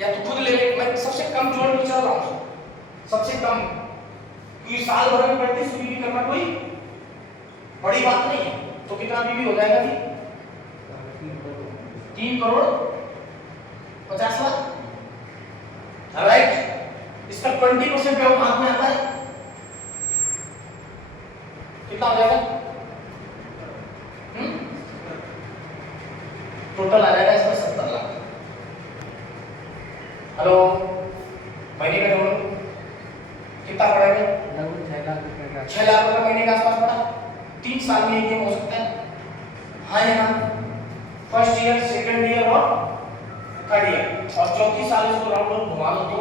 या तो खुद ले ले, मैं सबसे कम जोड़ के चल रहा हूँ, सबसे कम, क्योंकि साल भर में 35 बीबी करना कोई बड़ी बात नहीं है। तो कितना बीबी हो जाएगा जी? 3 करोड़ 50 लाख, राइट। इसका 20% पे हाथ में आता है, कितना हो जाएगा? टोटल आ जाएगा इसमें 70 लाख। हेलो, महीने का जोड़ कितना पड़ेगा? 6 लाख रुपए महीने के आसपास पड़ा। 3 साल में ये हो सकता है, हाँ या ना? फर्स्ट ईयर, सेकंड ईयर और थर्ड ईयर, और चौथी साल इसको राउंड ऑफ घुमा दो तो।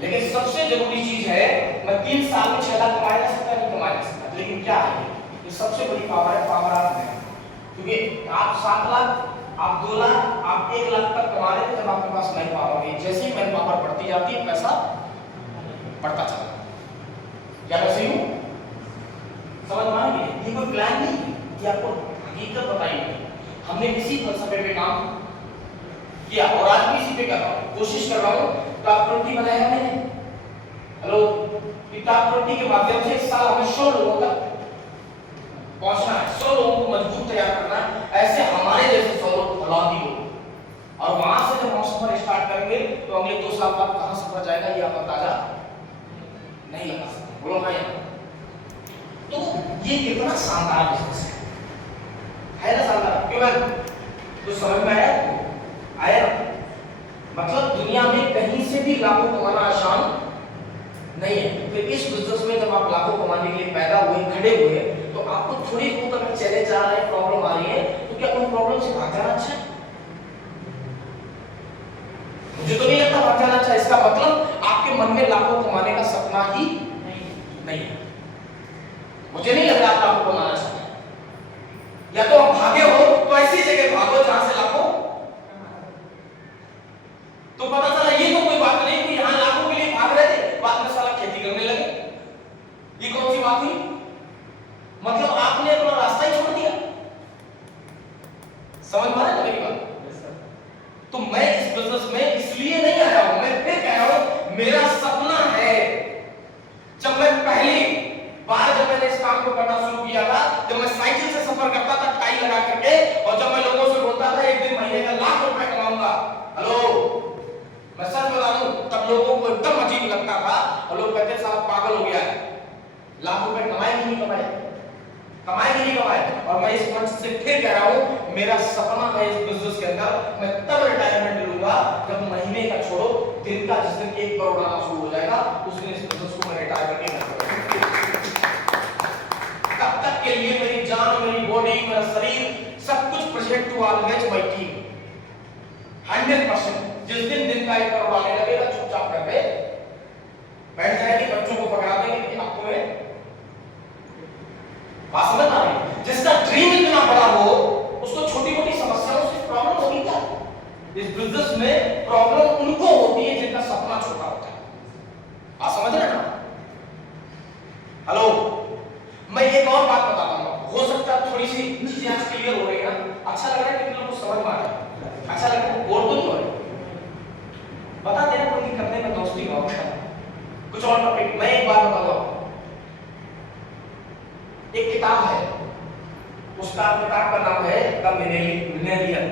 लेकिन सबसे जरूरी चीज है, मैं 3 साल में 6 लाख कमाया जा सकता है, नहीं कमाया जा सकता, लेकिन क्या है ये सबसे बड़ी पावर है, पावर ऑफ मैन। क्योंकि आप 7 लाख, आप 2 लाख, आप 1 लाख तक कमा रहे थे जब आपके पास मैन पावर है। जैसे ही मैन पावर बढ़ती जाती है, पैसा बढ़ता चला। क्या मैं सही हूं? समझ मानेंगे? ये कोई प्लान नहीं है, ये आपको हकीकत बताइए। हमने इसी फलसफे पे काम किया और आज भी इसी पे कर रहा हूं, कोशिश कर रहा हूं। टॉप 20 बनाया मैंने, हेलो, कि टॉप 20 के माध्यम से इस साल हमें 100 लोगों तक पहुंचना है, 100 लोगों को मजबूत तैयार करना है, ऐसे हमारे जैसे 100 लोग, फौलादी लोग। और वहां से जब हम सफर स्टार्ट करेंगे तो अगले 2 साल बाद कहां सफर जाएगा ये आप अंदाजा नहीं लगा सकते। बोलो भाई, तो ये कितना शानदार बिजनेस है ना? शानदार क्यों है? तो समझ में आया? मतलब दुनिया में कहीं से भी लाखों कमाना आसान नहीं है। तो इस बिजनेस में जब आप लाखों कमाने के लिए पैदा हुए, खड़े हुए, तो आपको थोड़ी बहुत अगर चैलेंज आ रहा है, प्रॉब्लम आ रही है, तो क्या उन प्रॉब्लम से भाग जाना अच्छा है? मुझे तो नहीं लगता भाग जाना अच्छा। इसका मतलब आपके मन में लाखों कमाने का सपना ही नहीं है। मुझे नहीं लग रहा आप लाखों कमाना चाहते हैं। या तो आप भागे हो तो ऐसी जगह भागो जहां से लाखों, तो पता चला ये तो कोई बात नहीं कि यहां लाखों के लिए भाग रहे थे, बाद में साला खेती करने लगे। ये कौन सी बात हुई? मतलब आपने अपना रास्ता ही छोड़ दिया। समझ में आ रहा है मेरी बात? तो मैं इस बिजनेस में इसलिए नहीं आया हूं, मैं फिर कह रहा हूं, मेरा सपना है। जब मैं पहली बार जब मैंने इस काम को करना शुरू किया था, जब मैं साइकिल से सफर करता था टाई लगा करके, और जब मैं लोगों से बोलता था एक दिन महीने का लाख रुपए कमाऊंगा, हेलो, मैं सच बता दूं, तब लोगों को एकदम अजीब लगता था और लोग कहते साहब पागल हो गया है, लाख रुपए कमाएंगे नहीं कमाए, कमाएंगे नहीं कमाए। और मैं इस मंच से फिर कह रहा हूं, मेरा सपना है इस बिजनेस के अंदर मैं तब रिटायरमेंट लूंगा जब महीने का छोड़ो, दिन का, जिस दिन 1 करोड़ आना शुरू हो जाएगा, उस दिन इस बिजनेस को मैं रिटायर करके तब तक के लिए मेरी जान, मेरी बॉडी, मेरा शरीर, सब कुछ present to always my team 100%। जिस दिन का 1 करोड़ आने लगेगा, चुपचाप करके बैठ जाएंगे, बच्चों को पकड़ा देंगे कि आपको ये बात समझ आ रही? जिसका ड्रीम इतना बड़ा हो, उसको छोटी मोटी समस्याओं से प्रॉब्लम होगी क्या? इस बिजनेस में प्रॉब्लम उनको होती है जिनका सपना छोटा होता है। आप समझ रहे हैं ना? हेलो, मैं एक और बात बताता हूं, हो सकता है थोड़ी सी चीजें आज क्लियर हो रही है ना? अच्छा लग रहा है? कितने लोगों को समझ में आ रहा है? अच्छा लग रहा है? बोल तो नहीं हो रहा? बता देना, कोई दिक्कत नहीं, मैं दोस्ती होगा। कुछ और टॉपिक मैं एक बात बताऊंगा। एक किताब है, उसका किताब का नाम है द मिलेनियम,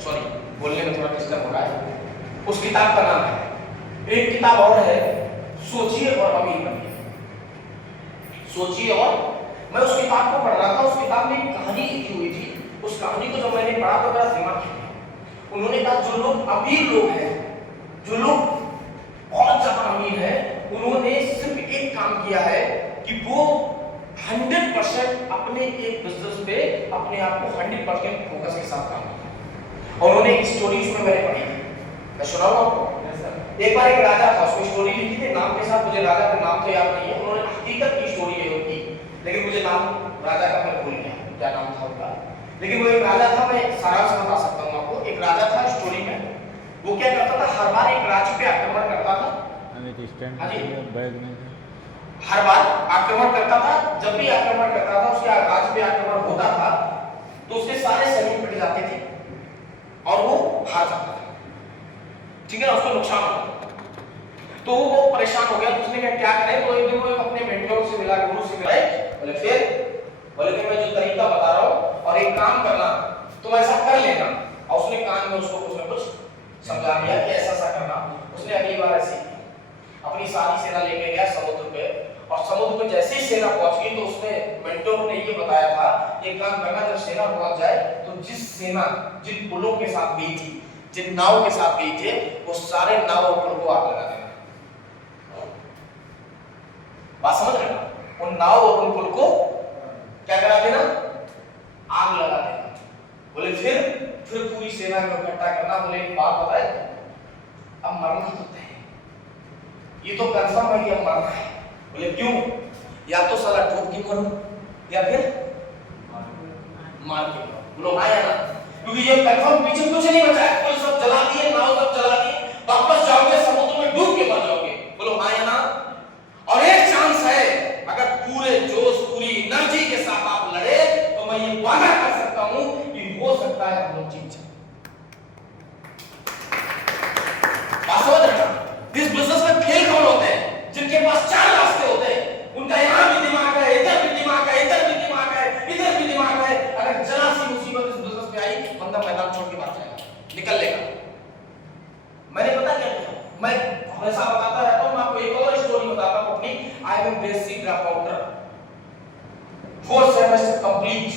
सॉरी बोलने में थोड़ा डिस्टर्ब हो रहा है। उस किताब का नाम है, एक किताब और है, सोचिए और अमीर बनिए। सोचिए और, मैं उस किताब को पढ़ रहा था, उस किताब में एक कहानी लिखी हुई थी। उस कहानी को जब मैंने पढ़ा तो मेरा दिमाग हिल गया। उन्होंने कहा जो लोग अमीर लोग हैं, जो लोग बहुत ज्यादा अमीर हैं, उन्होंने सिर्फ एक काम किया है कि वो 100% अपने एक बिजनेस पे अपने आप को 100% फोकस के साथ काम किया। और उन्होंने एक स्टोरी उसमें मैंने पढ़ी थी, मैं सुनाऊं आपको? एक बार एक राजा था, उसमें स्टोरी लिखी थी नाम के साथ, मुझे राजा का नाम तो याद नहीं है, उन्होंने हकीकत की स्टोरी है उनकी, लेकिन मुझे नाम राजा का मैं भूल गया क्या नाम था उनका। लेकिन वो एक राजा था, मैं सारांश बता सकता हूँ आपको। एक राजा था स्टोरी में, वो क्या करता था, हर बार एक राज्य पे आक्रमण करता था। हर बार आक्रमण करता था, जब भी आक्रमण करता था, उसके राज्य पे आक्रमण होता था तो उसके सारे सैनिक पिट जाते थे और वो हार जाता है, ठीक है ना, उसको नुकसान होता है। तो वो बहुत परेशान हो गया, उसने क्या करें, तो एक दिन वो अपने मेंटोर से मिला, गुरु से मिला, बोले फिर बोले कि मैं जो तरीका बता रहा हूँ और एक काम करना, तुम ऐसा कर लेना। और उसने कान में उसको कुछ न कुछ समझा दिया कि ऐसा ऐसा करना। उसने अगली बार ऐसे अपनी सारी सेना लेके गया समुद्र पे, और समुद्र पे जैसे ही सेना पहुंच गई तो उसने मेंटोर ने ये बताया था, एक काम करना, जब सेना पहुंच जाए तो जिस सेना जिन पुलों के साथ गई थी, जिन नाव के साथ गई थे, वो सारे नाव और पुल को आग लगा देना। बात समझ रहे ना, उन नाव और उन पुल को क्या करा देना, आग लगा देना। बोले फिर पूरी सेना को इकट्ठा करना। बोले एक बात बताए, अब मरना तो तय है, ये तो कंफर्म है कि अब मरना है। बोले क्यों, या तो साला ठोक के मरो या फिर मार के मरो। बोलो हाँ या ना, क्योंकि ये कंफर्म पीछे कुछ नहीं बचा है, कोई सब जला दिए, नाव सब जला दिए, वापस जाओगे समुद्र में डूब के मर जाओगे। बोलो हाँ या ना। और एक चांस है, अगर पूरे जोश पूरी एनर्जी के साथ आप लड़े तो मैं ये वादा कर सकता हूं कि हो सकता है हम लोग जीत जाए। बात समझ रहे हैं? इस बिजनेस में फेल कौन होते हैं, जिनके पास चार रास्ते होते हैं, उनका यहां भी दिमाग है, इधर भी दिमाग है, इधर भी दिमाग है, इधर भी दिमाग है। अगर जरा सी मुसीबत इस बिजनेस में आई, बंदा मैदान छोड़ के भाग जाएगा, निकल लेगा। मैंने पता क्या किया, मैं हमेशा बताता रहता हूं, मैं आपको एक और स्टोरी बताता हूं अपनी। I am basic drop outer, 4 semester complete,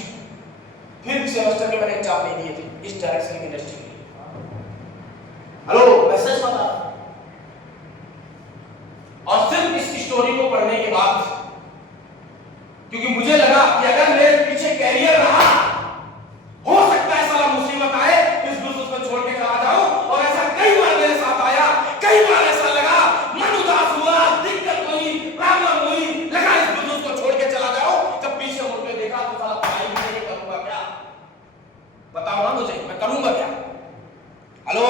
5th semester में मैंने एग्जाम नहीं दिए थे इस डायरेक्शन की इंडस्ट्री के लिए। हेलो, मैसेज बता। और सिर्फ इस स्टोरी को पढ़ने के बाद, क्योंकि मुझे लगा कि अगर मेरे पीछे कैरियर रहा, हो सकता है साला मुसीबत आए, इस बिजनेस को छोड़ के चला जाऊं। और ऐसा कई बार मेरे साथ आया, कई बार ऐसा लगा, मन उदास हुआ, दिक्कत हुई, प्रॉब्लम हुई, लगा इस बिजनेस को छोड़ के चला जाऊं। जब पीछे मुड़ के देखा तो साला पढ़ाई भी नहीं करूंगा क्या, बताओ ना मुझे, मैं करूंगा क्या। हेलो,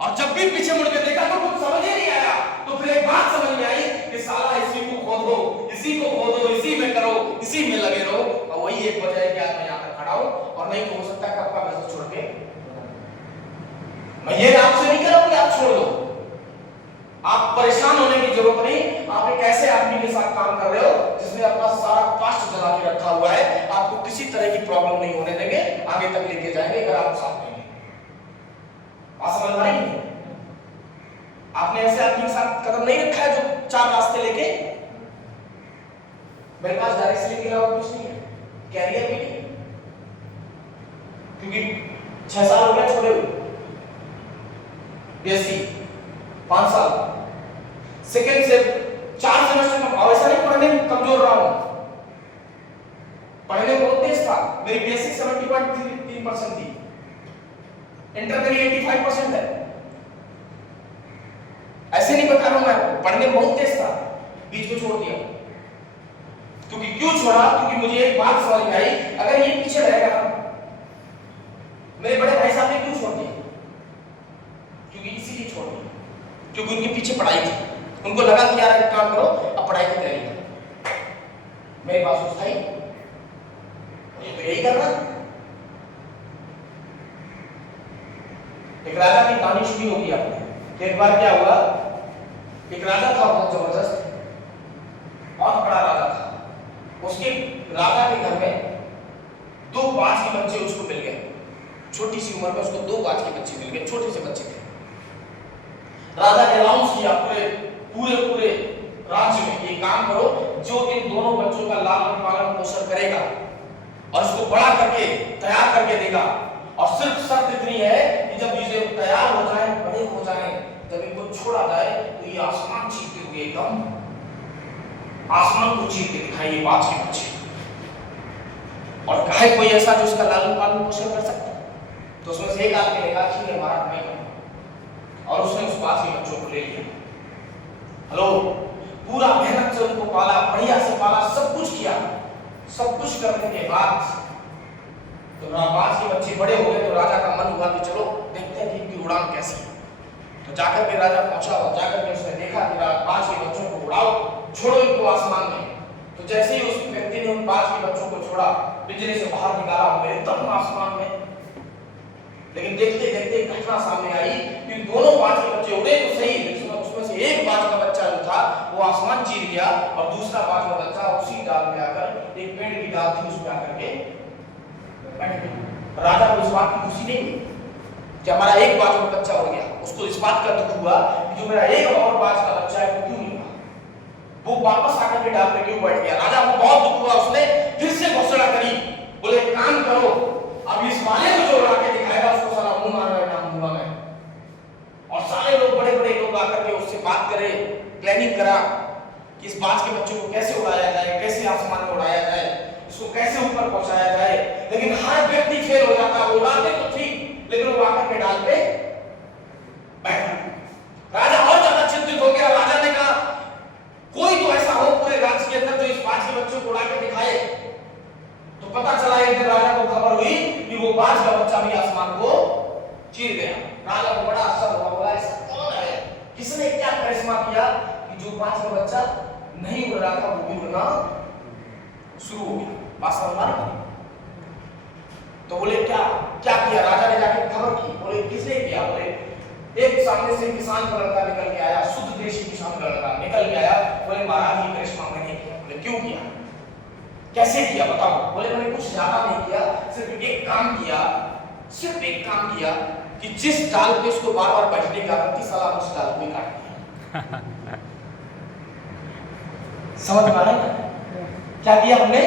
और जब भी पीछे मुड़ के देखा तो कुछ समझ ही नहीं आया। तो फिर एक बात समझ में आई कि साला इसी को खोदो, इसी को खोदो, इसी में करो, इसी में लगे रहो। और वही एक वजह है कि आज मैं यहाँ पर खड़ा हूं। और नहीं तो हो सकता है आपका बिजनेस छोड़ के, मैं ये आपसे नहीं कह रहा हूं कि आप छोड़ दो, आप परेशान होने की जरूरत नहीं। आप एक ऐसे आदमी के साथ काम कर रहे हो जिसने अपना सारा पास्ट जला के रखा हुआ है, आपको किसी तरह की प्रॉब्लम नहीं होने देंगे, आगे तक लेके जाएंगे अगर आप साथ देंगे। आप समझ रहे हैं? आपने ऐसे आदमी के साथ कदम नहीं रखा है जो 4 रास्ते लेके, मेरे पास डायरेक्टली के अलावा कुछ नहीं है, कैरियर भी नहीं, क्योंकि 6 साल हो गए छोड़े हुए, बीएससी 5 साल, सेकेंड से 4 सेमेस्टर में। और ऐसा नहीं पढ़ने में कमजोर रहा हूं, पढ़ने में बहुत तेज था। मेरी बेसिक 70.3% थी, इंटर मेरी 85% है। ऐसे नहीं बता रहा हूं मैं, पढ़ने में बहुत तेज था, बीच में छोड़ दिया। क्योंकि क्यों छोड़ा, क्योंकि मुझे एक बात समझ में आई, अगर ये पीछे रहेगा, मेरे बड़े भाई साहब ने क्यों छोड़ दिया, क्योंकि इसीलिए छोड़ दिया, क्योंकि उनके पीछे पढ़ाई थी। उनको लगा कि यार एक काम करो, अब पढ़ाई की तैयारी करो। मेरे पास कुछ था ही, तो यही करना। एक राजा की कहानी सुनी होगी आपने। एक बार क्या हुआ, एक राजा था बहुत जबरदस्त, बहुत बड़ा राजा था। उसके राजा के घर में 2 बाज के बच्चे उसको मिल गए। छोटी सी उम्र में उसको 2 बाज के बच्चे मिल गए, छोटे से बच्चे थे। राजा ने अनाउंस किया पूरे राज्य में, ये काम करो, जो इन दोनों बच्चों का लालन पालन पोषण करेगा और इसको बड़ा करके तैयार करके देगा, और सिर्फ शर्त इतनी है कि जब ये तैयार हो जाए, बड़े हो जाए, जब इनको छोड़ा जाए तो ये आसमान चीरते हुए, एकदम आसमान को चीरते दिखाई बाज के बच्चे। और कहे कोई ऐसा जो उसका लालन पालन पोषण कर सकता, तो उसमें से एक आदमी ने कहा ठीक है महाराज मैं करूं, और उसने उस बाज के बच्चों को ले लिया। हेलो, पूरा मेहनत से उनको पाला, बढ़िया से पाला, सब कुछ किया। सब कुछ करने के बाद तो बाज के बच्चे बड़े हो गए, तो राजा का मन हुआ कि चलो देखते हैं कि इनकी उड़ान कैसी है। तो जाकर के राजा पहुंचा, और जाकर के उसने देखा कि बाज के बच्चों को उड़ाओ, छोड़ो इनको आसमान में। तो जैसे ही उस व्यक्ति ने उन बाज के बच्चों को छोड़ा, पिंजरे से बाहर निकाला, हुए एकदम आसमान में लेकिन देखते देखते एक घटना सामने आई कि दोनों बाज के बच्चे उड़े तो सही, लेकिन उसमें से एक बाज का बच्चा जो था वो आसमान चीर गया और दूसरा बाज का बच्चा उसी डाल में आकर एक पेड़ की डाल थी उसमें आकर के बैठ गया। राजा को इस बात की खुशी नहीं हुई कि हमारा एक बाज का बच्चा हो गया, उसको इस बात का दुख हुआ कि जो मेरा एक और बाज का बच्चा है वो क्यों नहीं हुआ, वो वापस आकर के डाल पे क्यों बैठ गया। राजा को बहुत दुख हुआ, उसने फिर से घोषणा करी, बोले काम करो, अब इस वाले को जो उड़ा के दिखाएगा उसको सारा मुंह मारना है, नाम दूंगा मैं। और सारे लोग बड़े बड़े लोग आकर के उससे बात करे, प्लानिंग करा कि इस बाज के बच्चों को कैसे उड़ाया जाए, कैसे आसमान में उड़ाया जाए, इसको कैसे ऊपर पहुंचाया जाए। लेकिन हर व्यक्ति फेल हो जाता, वो उड़ाते तो ठीक लेकिन वो आकर के डाल पे बैठा। राजा और ज्यादा चिंतित हो गया। राजा ने कहा कोई तो ऐसा हो पूरे राज्य के अंदर जो इस बाज के बच्चों को उड़ा के दिखाए। तो पता चला एक दिन राजा को खबर हुई कि वो बाज का बच्चा भी आसमान को चीर गया। राजा को बड़ा आश्चर्य हुआ, बोला ऐसा कौन है, किसने क्या करिश्मा किया कि जो बाज का बच्चा नहीं उड़ रहा था वो भी उड़ना शुरू हो गया। बात समझ आ रही? तो बोले क्या क्या किया? राजा ने जाके खबर की। बोले किसने किया? बोले एक सामने से किसान का लड़का निकल के आया, शुद्ध देशी किसान का लड़का निकल के आया। बोले महाराज ये करिश्मा मैंने किया। बोले क्यों किया, कैसे किया बताओ? बोले मैंने कुछ ज्यादा नहीं किया, सिर्फ एक काम किया, सिर्फ एक काम किया कि जिस डाल पे उसको बार बार बैठने की आदत थी साला उस डाल को काट दिया। समझ में आ रहा है क्या किया हमने?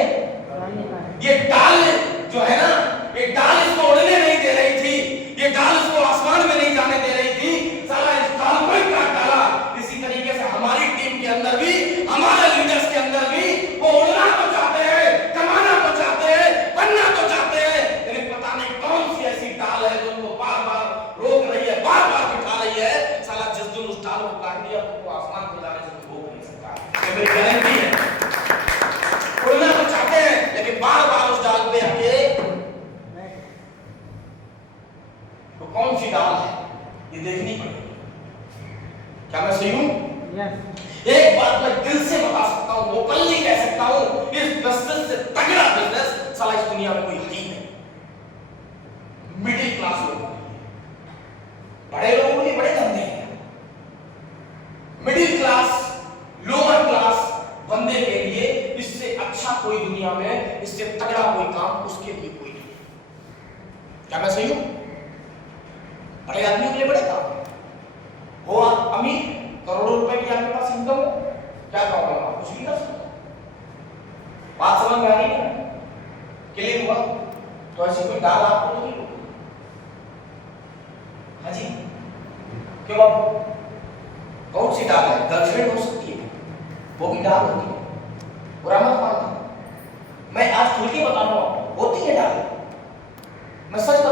ये डाल जो है ना, ये डाल इसको उड़ने नहीं दे रही थी, ये डाल इसको आसमान में नहीं जाने दे रही थी, साला इस डाल को ही काट डाला। इसी तरीके से हमारी टीम के अंदर भी, हमारे लीडर्स के अंदर भी वो उड़ना तो चाहते हैं, कमाना तो चाहते हैं, बनना तो चाहते हैं, लेकिन पता नहीं कौन सी ऐसी डाल है जो उनको बार बार रोक रही है, बार बार बिठा रही है। साला जिस दिन उस डाल को काट दिया तो वो आसमान को जाने से रोक नहीं सकता। ये मेरी गारंटी है। उड़ना तो चाहते हैं लेकिन बार बार उस डाल पे आके, तो कौन सी डाल है ये देखनी पड़ेगी। क्या मैं सही हूं? एक बात मैं दिल से बता सकता हूं, ओपनली कह सकता हूं, इस बिजनेस से तगड़ा बिजनेस साला इस दुनिया में कोई है ही नहीं। मिडिल क्लास लोगों के लिए, बड़े लोगों के लिए बड़े धंधे हैं, मिडिल क्लास लोअर क्लास बंदे के लिए इससे अच्छा कोई दुनिया में, इससे तगड़ा कोई काम उसके लिए कोई नहीं। क्या मैं सही हूं? बड़े आदमियों के लिए बड़े काम हो, आप अमीर करोड़ों रुपए की आपके पास इनकम हो, क्या प्रॉब्लम? आप कुछ भी कर सकते हो। बात समझ में आ रही है? क्लियर हुआ? तो ऐसी कोई डाल आपको तो नहीं होगी। हाँ जी, क्यों बाबू? कौन सी डाल है? गर्लफ्रेंड हो सकती है, वो भी डाल होती है, बुरा मत मानना। मैं आज खुल के बता रहा हूं, होती है डाल, मैं सच